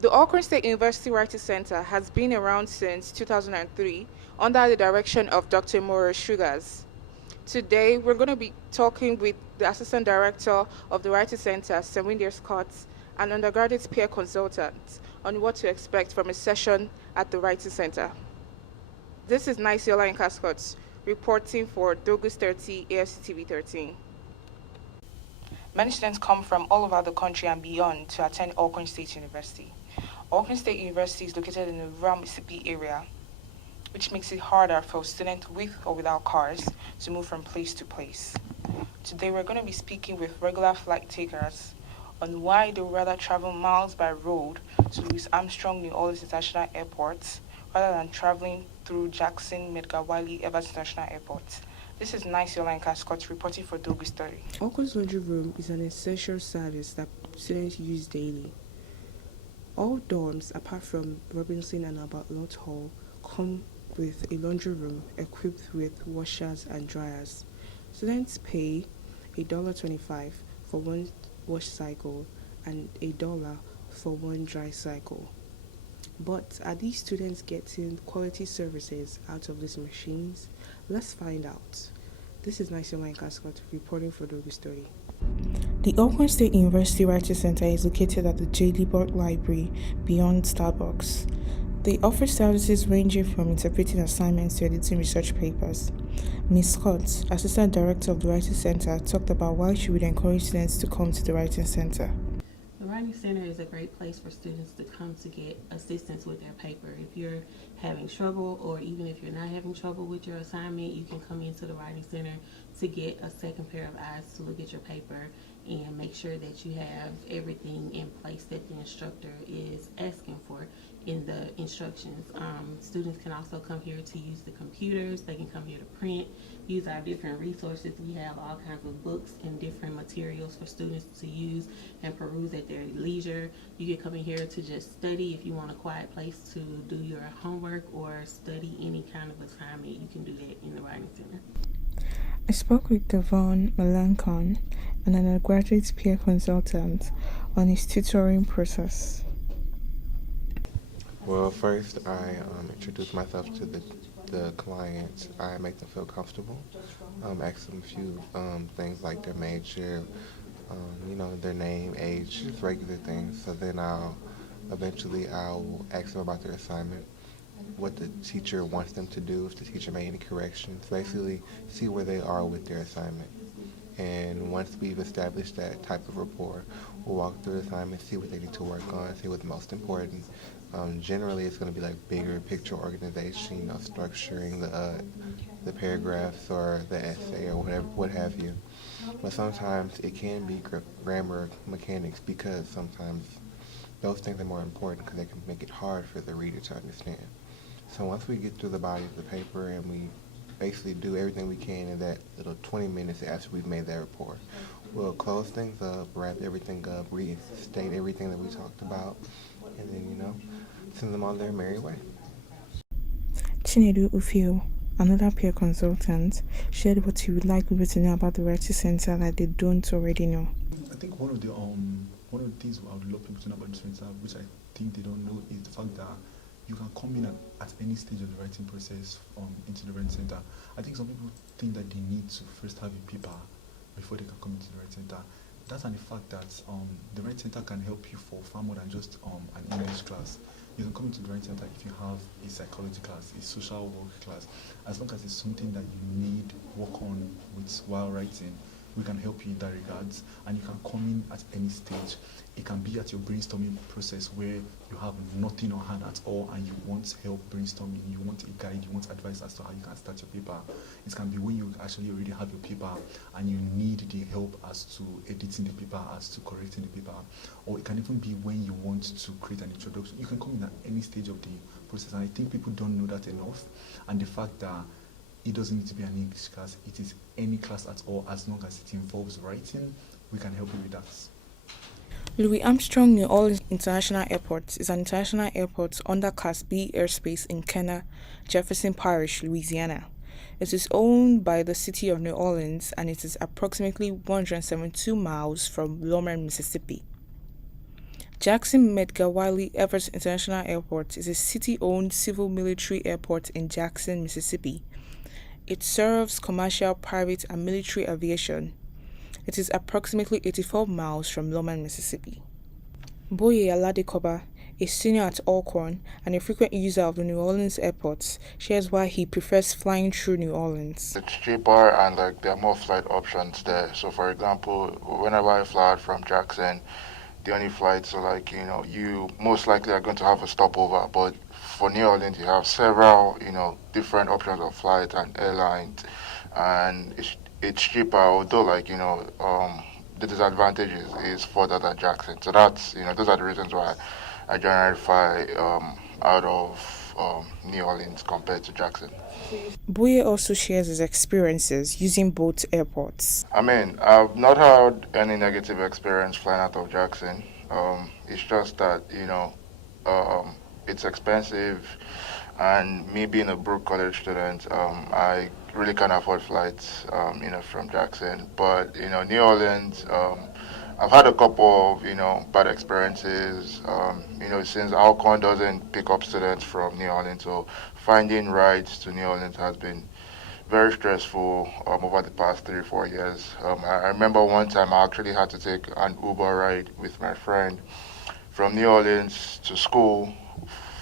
The Auckland State University Writing Center has been around since 2003 under the direction of Dr. Maurice Sugars. Today, we're going to be talking with the Assistant Director of the Writing Center, Sewindir Scott, and undergraduate peer consultant on what to expect from a session at the Writing Center. This is Niceola Cascott reporting for Dogus 30 AFCTV 13. Many students come from all over the country and beyond to attend Auckland State University. Auckland State University is located in the rural Mississippi area, which makes it harder for students with or without cars to move from place to place. Today we're going to be speaking with regular flight takers on why they would rather travel miles by road to Louis Armstrong New Orleans International Airport rather than traveling through Jackson, Medgar Wiley Evans International Airport. This is Niceola Cascott reporting for Dogu Story. Auckland's laundry room is an essential service that students use daily. All dorms, apart from Robinson and Albert Lott Hall, come with a laundry room equipped with washers and dryers. Students pay $1.25 for one wash cycle and $1 for one dry cycle. But are these students getting quality services out of these machines? Let's find out. This is Niceola Cascott reporting for Dogu Story. The Auckland State University Writing Center is located at the J. Liebert Library beyond Starbucks. They offer services ranging from interpreting assignments to editing research papers. Ms. Scott, Assistant Director of the Writing Center, talked about why she would encourage students to come to the Writing Center. The Writing Center is a great place for students to come to get assistance with their paper. If you're having trouble, or even if you're not having trouble with your assignment, you can come into the Writing Center to get a second pair of eyes to look at your paper and make sure that you have everything in place that the instructor is asking for in the instructions. Students can also come here to use the computers. They can come here to print, use our different resources. We have all kinds of books and different materials for students to use and peruse at their leisure. You can come in here to just study. If you want a quiet place to do your homework or study any kind of assignment, you can do that in the Writing Center. I spoke with Devon Melancon, an undergraduate peer consultant, on his tutoring process. Well, first I introduce myself to the client. I make them feel comfortable. Ask them a few things like their major, their name, age, just regular things. So then I'll ask them about their assignment, what the teacher wants them to do, if the teacher made any corrections. Basically, see where they are with their assignment. And once we've established that type of rapport, we'll walk through the assignment, see what they need to work on, see what's most important. Generally, it's going to be like bigger picture organization, structuring the paragraphs or the essay or whatever, what have you. But sometimes it can be grammar mechanics, because sometimes those things are more important because they can make it hard for the reader to understand. So once we get through the body of the paper and we basically do everything we can in that little 20 minutes after we've made that report, we'll close things up, wrap everything up, restate everything that we talked about, and then, send them on their merry way. Chinedu Ufio, another peer consultant, shared what he would like people to know about the Writing Center that they don't already know. I think one of the things I would love people to know about the center, which I think they don't know, is the fact that you can come in at any stage of the writing process into the Writing Center. I think some people think that they need to first have a paper before they can come into the Writing Center. That and the fact that the Writing Center can help you for far more than just an English class. You can come into the Writing Center if you have a psychology class, a social work class. As long as it's something that you need work on while writing, we can help you in that regards. And you can come in at any stage. It can be at your brainstorming process where you have nothing on hand at all and you want help brainstorming, you want a guide, you want advice as to how you can start your paper. It can be when you actually already have your paper and you need the help as to editing the paper, as to correcting the paper. Or it can even be when you want to create an introduction. You can come in at any stage of the process, and I think people don't know that enough. And the fact that it doesn't need to be an English class, it is any class at all, as long as it involves writing, we can help you with that. Louis Armstrong New Orleans International Airport is an international airport under Class B airspace in Kenner, Jefferson Parish, Louisiana. It is owned by the city of New Orleans and it is approximately 172 miles from Lomer, Mississippi. Jackson Medgar Wiley Evers International Airport is a city-owned civil military airport in Jackson, Mississippi. It serves commercial, private, and military aviation. It is approximately 84 miles from Loman, Mississippi. Boye Aladekoba, a senior at Alcorn and a frequent user of the New Orleans airports, shares why he prefers flying through New Orleans. It's cheaper and there are more flight options there. So for example, whenever I fly out from Jackson, the only flights are you most likely are going to have a stopover, but for New Orleans you have several, different options of flight and airlines, and it's cheaper, although the disadvantage is further than Jackson. So that's, those are the reasons why I generally fly out of New Orleans compared to Jackson. Boye also shares his experiences using both airports. I've not had any negative experience flying out of Jackson. It's just that, it's expensive, and me being a broke college student, I really can't afford flights, from Jackson. But, New Orleans, I've had a couple of, bad experiences, since Alcorn doesn't pick up students from New Orleans, so finding rides to New Orleans has been very stressful over the past 3-4 years. I remember one time I actually had to take an Uber ride with my friend from New Orleans to school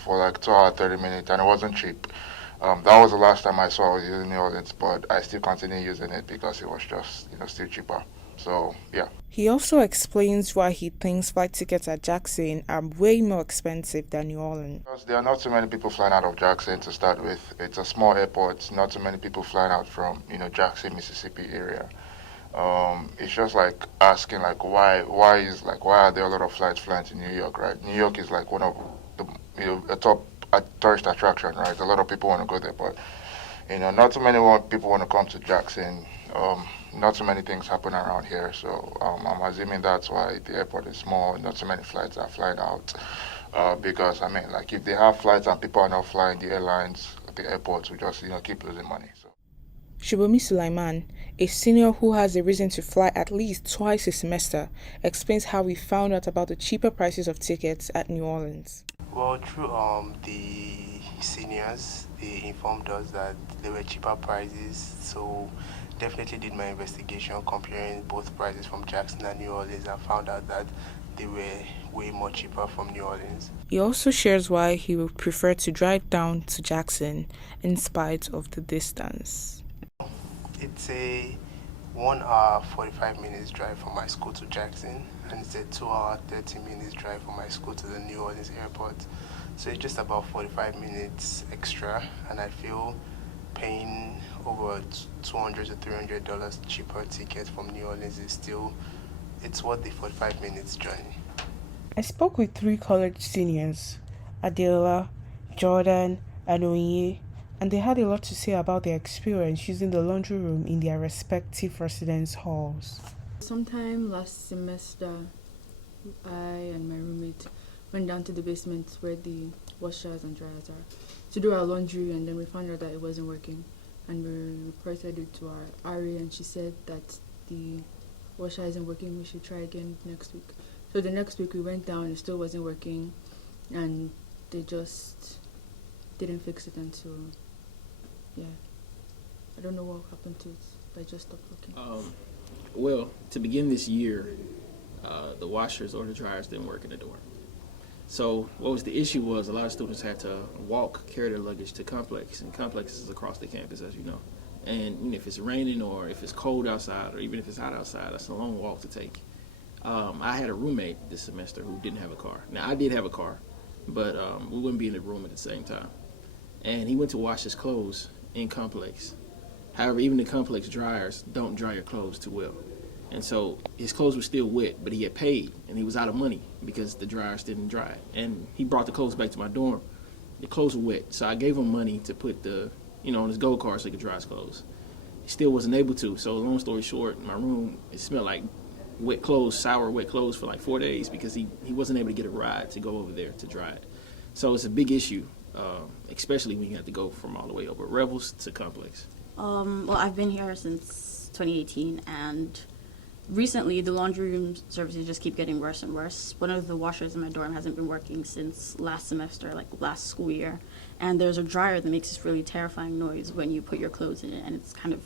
for like 2 hours, 30 minutes, and it wasn't cheap. That was the last time I saw I was using New Orleans, but I still continue using it because it was just, still cheaper. So, yeah. He also explains why he thinks flight tickets at Jackson are way more expensive than New Orleans. Because there are not too many people flying out of Jackson to start with. It's a small airport, not too many people flying out from, Jackson, Mississippi area. It's just like asking why are there a lot of flights flying to New York, right? New York is like one of the a top tourist attraction, right? A lot of people want to go there, but not too many people want to come to Jackson. Not too many things happen around here, so I'm assuming that's why the airport is small. Not too many flights are flying out. Because if they have flights and people are not flying, the airlines, the airports will just keep losing money. So. Shubomi Sulaiman, a senior who has a reason to fly at least twice a semester, explains how he found out about the cheaper prices of tickets at New Orleans. Well, through the seniors, they informed us that there were cheaper prices, so definitely did my investigation comparing both prices from Jackson and New Orleans and found out that they were way more cheaper from New Orleans. He also shares why he would prefer to drive down to Jackson in spite of the distance. It's a 1 hour 45 minutes drive from my school to Jackson, and it's a 2 hour 30 minutes drive from my school to the New Orleans airport. So it's just about 45 minutes extra, and I feel paying over $200 to $300 cheaper ticket from New Orleans is still, it's worth the 45 minutes journey. I spoke with 3 college seniors, Adela, Jordan, and Oye, and they had a lot to say about their experience using the laundry room in their respective residence halls. Sometime last semester, I and my roommate went down to the basement where the washers and dryers are to do our laundry, and then we found out that it wasn't working, and we reported it to our RA, and she said that the washer isn't working, we should try again next week. So the next week we went down, it still wasn't working, and they just didn't fix it until, I don't know what happened to it, but it just stopped working. Well, to begin this year, the washers or the dryers didn't work in the dorm. So what was the issue was a lot of students had to carry their luggage to Complex, and Complex is across the campus, as you know. And if it's raining or if it's cold outside or even if it's hot outside, that's a long walk to take. I had a roommate this semester who didn't have a car. Now, I did have a car, but we wouldn't be in the room at the same time. And he went to wash his clothes in Complex. However, even the Complex dryers don't dry your clothes too well. And so his clothes were still wet, but he had paid, and he was out of money because the dryers didn't dry. And he brought the clothes back to my dorm. The clothes were wet, so I gave him money to put on his gold card so he could dry his clothes. He still wasn't able to, so long story short, my room, it smelled like wet clothes, sour wet clothes for like 4 days because he wasn't able to get a ride to go over there to dry it. So it's a big issue, especially when you have to go from all the way over Revels to Complex. Well, I've been here since 2018, and recently, the laundry room services just keep getting worse and worse. One of the washers in my dorm hasn't been working since last semester, like last school year. And there's a dryer that makes this really terrifying noise when you put your clothes in it, and it's kind of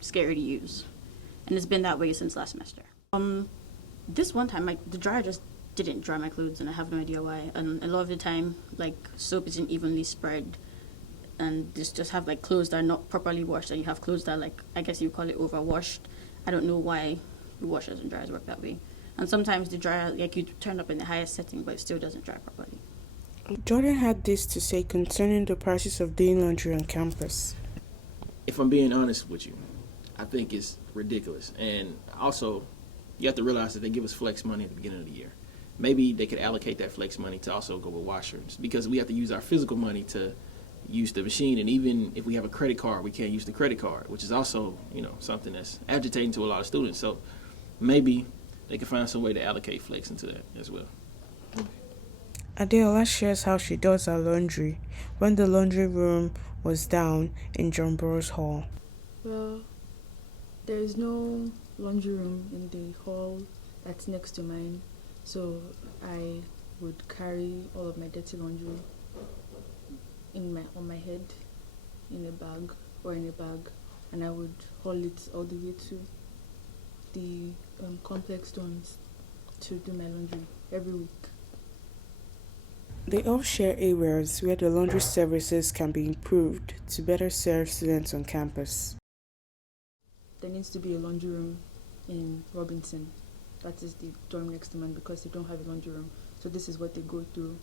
scary to use. And it's been that way since last semester. This one time, the dryer just didn't dry my clothes, and I have no idea why. And a lot of the time, soap isn't evenly spread, and just have clothes that are not properly washed, and you have clothes that I guess you call it overwashed. I don't know why the washers and dryers work that way. And sometimes the dryer, you turn up in the highest setting, but it still doesn't dry properly. Jordan had this to say concerning the prices of doing laundry on campus. If I'm being honest with you, I think it's ridiculous. And also, you have to realize that they give us flex money at the beginning of the year. Maybe they could allocate that flex money to also go with washers, because we have to use our physical money to use the machine, and even if we have a credit card, we can't use the credit card, which is also, something that's agitating to a lot of students. So maybe they can find some way to allocate flex into that as well. Adeola shares how she does her laundry when the laundry room was down in John Burroughs Hall. Well, there is no laundry room in the hall that's next to mine, so I would carry all of my dirty laundry on my head in a bag, and I would haul it all the way to the complex dorms to do my laundry every week. They all share areas where the laundry services can be improved to better serve students on campus. There needs to be a laundry room in Robinson. That is the dorm next to mine, because they don't have a laundry room. So this is what they go through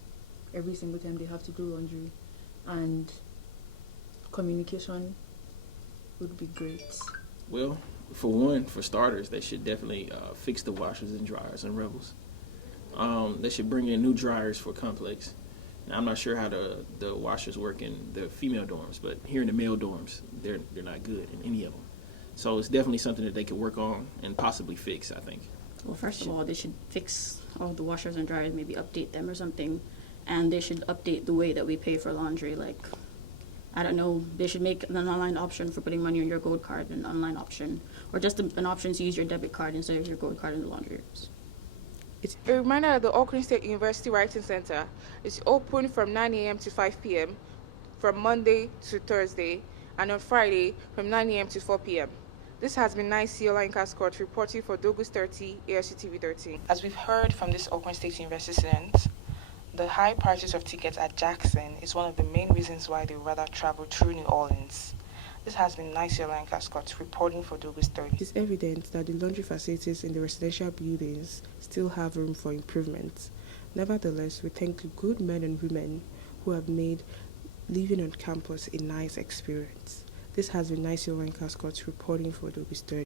every single time they have to do laundry. And communication would be great. Well, for starters, they should definitely fix the washers and dryers and Rebels. They should bring in new dryers for Complex. And I'm not sure how the washers work in the female dorms, but here in the male dorms, they're not good in any of them. So it's definitely something that they could work on and possibly fix, I think. Well, first of all, they should fix all the washers and dryers, maybe update them or something. And they should update the way that we pay for laundry. I don't know, they should make an online option for putting money on your gold card, an online option, or just an option to use your debit card instead of your gold card in the laundry rooms. A reminder that the Auckland State University Writing Center is open from 9 a.m. to 5 p.m. from Monday to Thursday, and on Friday from 9 a.m. to 4 p.m. This has been Niciola Incascott reporting for Dogus 30, ASU TV 13. As we've heard from this Auckland State University student, the high prices of tickets at Jackson is one of the main reasons why they rather travel through New Orleans. This has been Niciola Incascott reporting for Dogus 30. It is evident that the laundry facilities in the residential buildings still have room for improvement. Nevertheless, we thank the good men and women who have made living on campus a nice experience. This has been Niciola Incascott reporting for Dogus 30.